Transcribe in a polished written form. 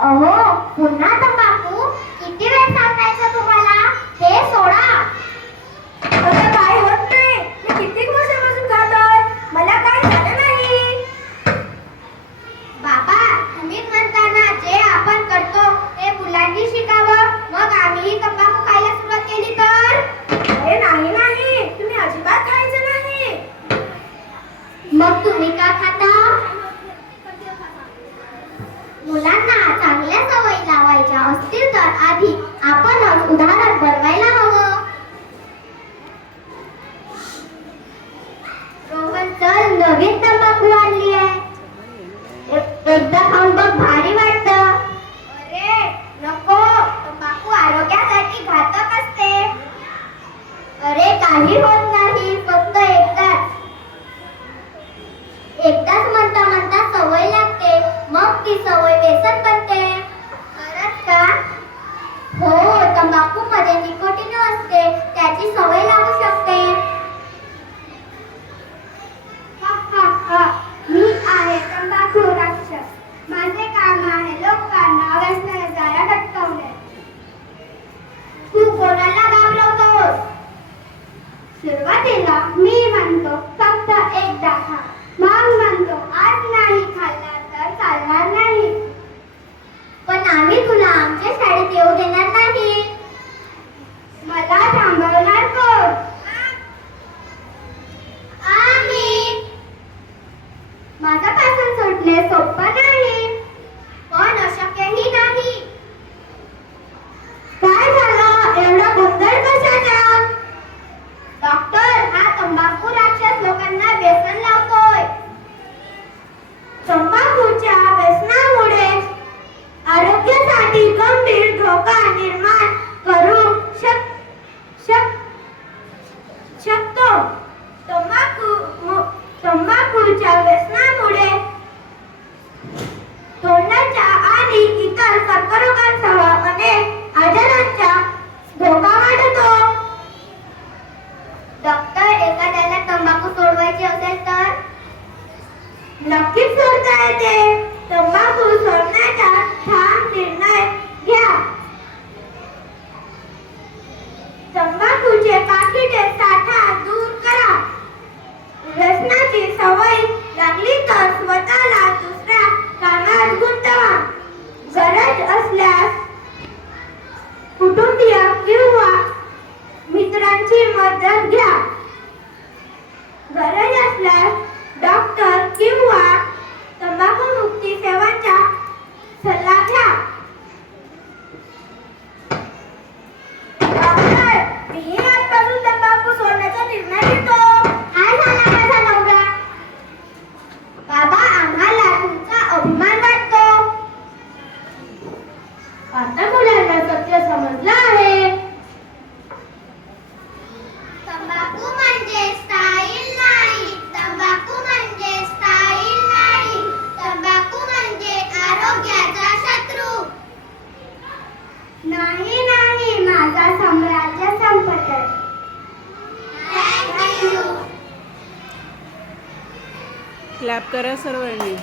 अहो, पुन्हा तंबाखू? किती वेळ सांगायचं तुम्हाला? हे सोडा. आता काय होत नाही. मी किती वर्षापासून खातोय. मला काय झालं नाही. बाबा, तुम्हीच म्हणता ना जे आपण करतो ते मुलांनी शिकावं. मग आम्हीही तंबाखू खायला सुरुवात केली तर? अरे नाही नाही, तुम्ही अजिबात खायचं नाही. मग तुम्ही का खाता? मुलांना चांगल्या सवयी लावायच्या असतील तर आधी आपणच उदाहरण बनवायला हवं. रोहन, चल, नवीन तंबाखू आणली आहे. एकदा खाऊन बघ, भारी वाटतं. अरे नको, तंबाखू आरोग्यासाठी घातक असते. अरे काही होत नाही, फक्त एकदाच म्हणता म्हणता सवय लागते, मग ती सवय व्यसन बनते. खरंच का? हो, तंबाखू मध्ये निकोटीन असते, त्याची सवय लागू शकते. हा हा हा, मी आहे तंबाखू राक्षस. माझे काम आहे लोकांना व्यसनाच्या जाळ्यात अटकवणे. तू कोणाला घाबरवतोस? सुरुवातीला मी म्हणतो फक्त एकदा खा, मग म्हणतो आज नाही खाल्ला तर चालणार नाही. पण आम्ही तुला आमच्या शाळेत येऊ देणार नाही. मला थांबवणार कोण? आम्ही. माझ्यापासून सुटणे सोपं नाही. पण अशक्यही नाही. काय झालं? एवढा गोंधळ कशाचा? डॉक्टर, हा तंबाखू राक्षस लोकांना व्यसन लावतोय. तंबाखूच्या व्यसनामुळे आरोग्यासाठी गंभीर धोका निर्माण करू शकतो. तंबाखूच्या व्यसनामुळे तोंडाच्या आणि इतर कर्करोगांसह अनेक आजारांचा धोका वाढतो. डॉक्टर, एखाद्याला तंबाखू सोडवायची असेल तर? नक्कीच सोडता येते. तंबाखू सोडण्याचा ठाम निर्णय घ्या. तंबाखूचे पाकिटे साठा दूर करा. व्यसनाची सवय लागली तर स्वतःला दुसऱ्या कामात गुंतवा. गरज असल्यास कुटुंबीय किंवा मित्रांची मदत घ्या. गरज असल्यास डॉक्टर किंवा तंबाखूमुक्ती सेवांचा सल्ला घ्या. डॉक्टर, मी आजपासून तंबाखू सोडण्याचा निर्णय घेतो. हा झाला माझा नवरा. बाबा, आम्हाला तुमचा अभिमान वाटतो. आता मुलांना सत्य समजलं आहे. तंबाखू म्हणजे स्टाईल नाही. तंबाखू म्हणजे स्टाईल नाही. तंबाखू म्हणजे आरोग्याचा शत्रू. नाही नाही, माझा साम्राज्य संपत आहे. Thank you. क्लॅप करा सर्वांनी.